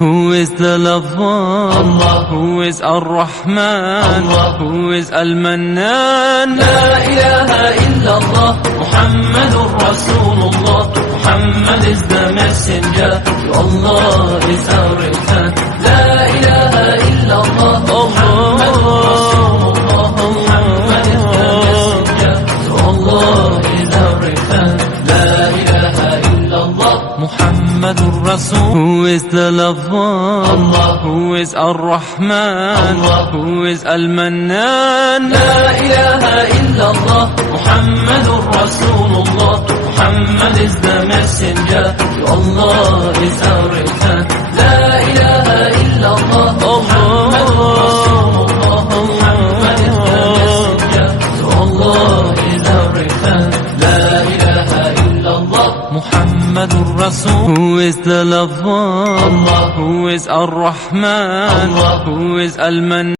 Who is the lover? Allah. Who is Ar-Rahman? Allah. Who is Al-Mannan? La ilaha illallah, Muhammadur Rasulullah. Muhammad is the messenger, to Allah is our return. La ilaha illallah, Muhammadur Rasulullah. Muhammad is the messenger, to Allah is our return. La ilaha illallah, Muhammadur Rasul. Who is the lover? Allah. Who is Ar-Rahman? Allah. Who is Al-Mannan? La ilaha illallah, Muhammadur Rasulullah. Muhammad is the messenger, to Allah is our return. La ilaha illallah, Muhammadur Rasulullah. Muhammad is the messenger, to Allah is our return. La ilaha illallah, Muhammadur Rasul. Who is the lover? Allah. Who is Ar-Rahman? Allah. Who is Al-Mannan?